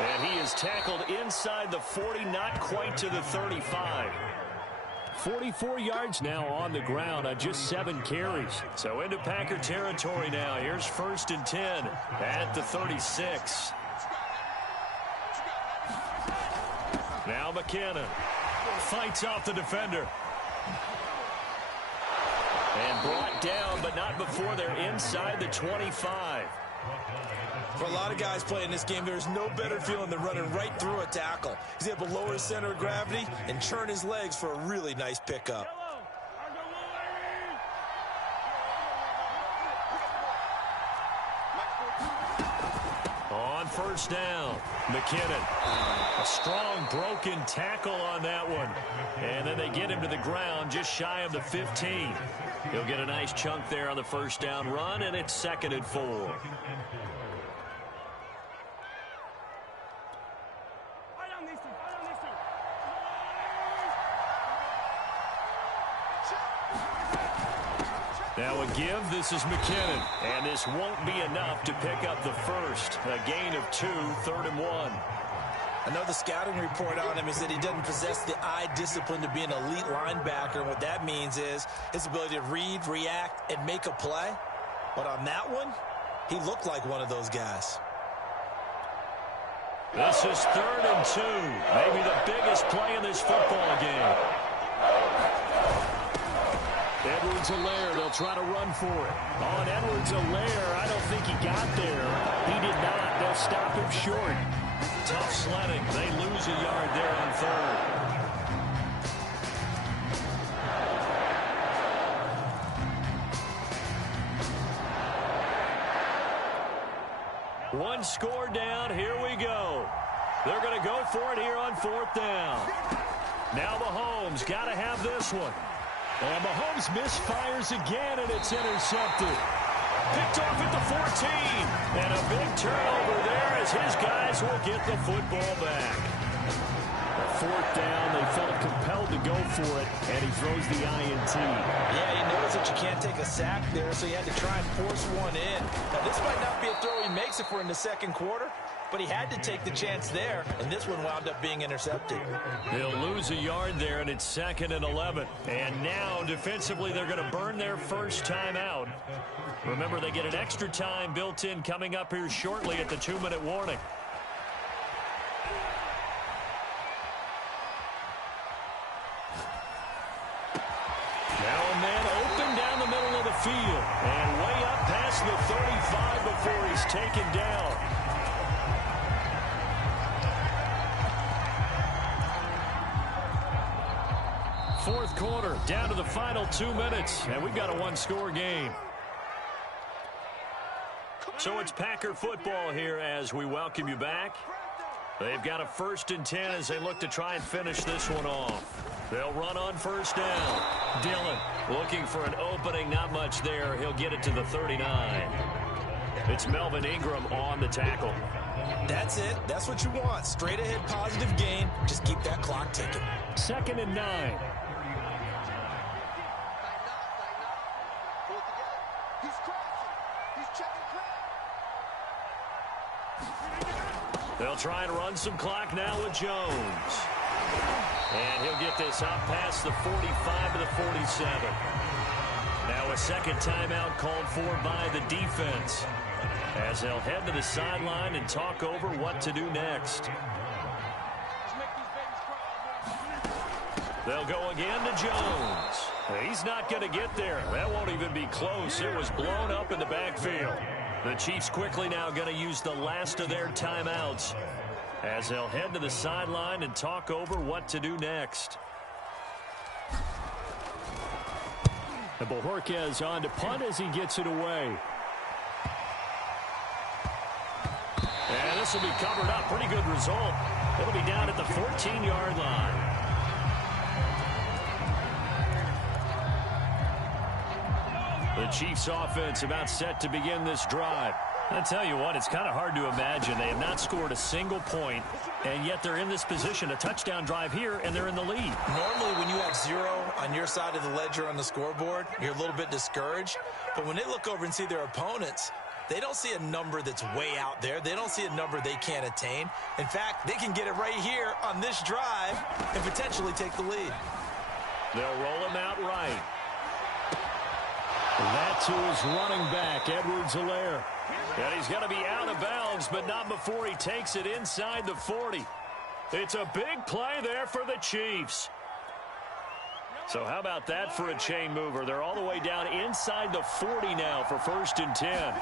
And he is tackled inside the 40, not quite to the 35. 44 yards now on the ground on just 7 carries. So into Packer territory now. Here's 1st and 10 at the 36. Now McKinnon fights off the defender. And brought down, but not before they're inside the 25. For a lot of guys playing this game, there's no better feeling than running right through a tackle. He's able to lower his center of gravity and turn his legs for a really nice pickup. On first down, McKinnon. A strong broken tackle on that one. And then they get him to the ground just shy of the 15. He'll get a nice chunk there on the first down run, and it's 2nd and 4. Now a give, this is McKinnon, and this won't be enough to pick up the first. A gain of 2, 3rd and 1. Another scouting report on him is that he doesn't possess the eye discipline to be an elite linebacker. And what that means is his ability to read, react, and make a play. But on that one, he looked like one of those guys. This is 3rd and 2. Maybe the biggest play in this football game. Edwards-Helaire, they'll try to run for it. On Edwards-Helaire, I don't think he got there. He did not. They'll stop him short. Tough sledding. They lose a yard there on 3rd. One score down. Here we go. They're going to go for it here on 4th down. Now Mahomes got to have this one. And Mahomes misfires again, and it's intercepted. Picked off at the 14. And a big turnover there as his guys will get the football back. 4th down, they felt compelled to go for it, and he throws the INT. Yeah, he knows that you can't take a sack there, so he had to try and force one in. Now, this might not be a throw he makes if we're in the second quarter, but he had to take the chance there, and this one wound up being intercepted. They'll lose a yard there, and it's 2nd and 11. And now, defensively, they're going to burn their first time out. Remember, they get an extra time built in coming up here shortly at the 2-minute warning. Now a man open down the middle of the field and way up past the 35 before he's taken down. Fourth quarter, down to the final 2 minutes, and we've got a one-score game. So it's Packer football here as we welcome you back. They've got a 1st and 10 as they look to try and finish this one off. They'll run on 1st down. Dillon looking for an opening, not much there. He'll get it to the 39. It's Melvin Ingram on the tackle. That's it. That's what you want. Straight ahead positive gain. Just keep that clock ticking. 2nd and 9. They'll try and run some clock now with Jones. And he'll get this up past the 45 to the 47. Now a second timeout called for by the defense, as they'll head to the sideline and talk over what to do next. They'll go again to Jones. He's not going to get there. That won't even be close. It was blown up in the backfield. The Chiefs quickly now going to use the last of their timeouts, as they'll head to the sideline and talk over what to do next. And Bojorquez on to punt as he gets it away. And this will be covered up. Pretty good result. It'll be down at the 14-yard line. The Chiefs offense about set to begin this drive. I tell you what, it's kind of hard to imagine. They have not scored a single point, and yet they're in this position, a touchdown drive here, and they're in the lead. Normally, when you have 0 on your side of the ledger on the scoreboard, you're a little bit discouraged. But when they look over and see their opponents, they don't see a number that's way out there. They don't see a number they can't attain. In fact, they can get it right here on this drive and potentially take the lead. They'll roll him out right. That to his running back, Edwards-Helaire. And he's going to be out of bounds, but not before he takes it inside the 40. It's a big play there for the Chiefs. So how about that for a chain mover? They're all the way down inside the 40 now for 1st and 10.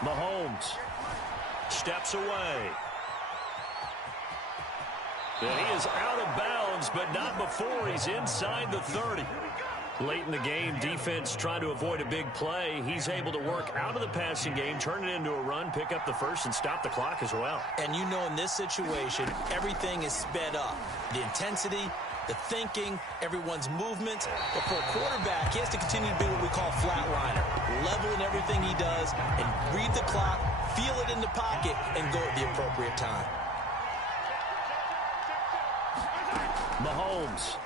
Mahomes steps away. And he is out of bounds, but not before he's inside the 30. Late in the game, defense trying to avoid a big play. He's able to work out of the passing game, turn it into a run, pick up the first, and stop the clock as well. And you know, in this situation, everything is sped up. The intensity, the thinking, everyone's movement. But for a quarterback, he has to continue to be what we call flatliner. Level in everything he does and read the clock, feel it in the pocket, and go at the appropriate time. Mahomes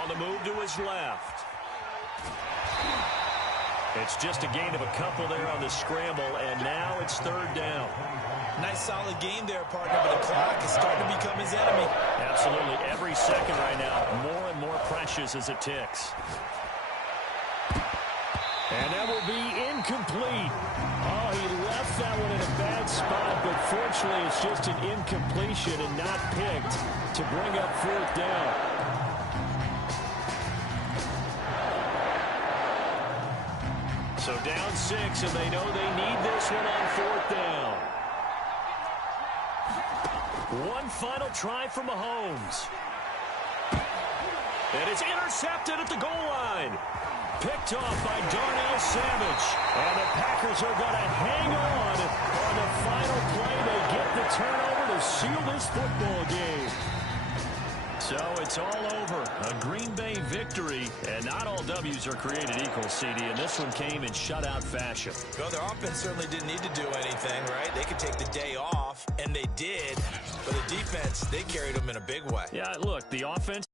on the move to his left. It's just a gain of a couple there on the scramble, and now it's 3rd down. Nice solid game there, partner, but the clock is starting to become his enemy. Absolutely. Every second right now, more and more precious as it ticks. And that will be incomplete. Oh, he left that one in a bad spot, but fortunately it's just an incompletion and not picked to bring up 4th down. So down 6, and they know they need this one on 4th down. One final try for Mahomes. And it's intercepted at the goal line. Picked off by Darnell Savage. And the Packers are going to hang on the final play. They get the turnover to seal this football game. So it's all over. A Green Bay victory, and not all W's are created equal, CD, and this one came in shutout fashion. Well, their offense certainly didn't need to do anything, right? They could take the day off, and they did. But the defense, they carried them in a big way. Yeah, look, the offense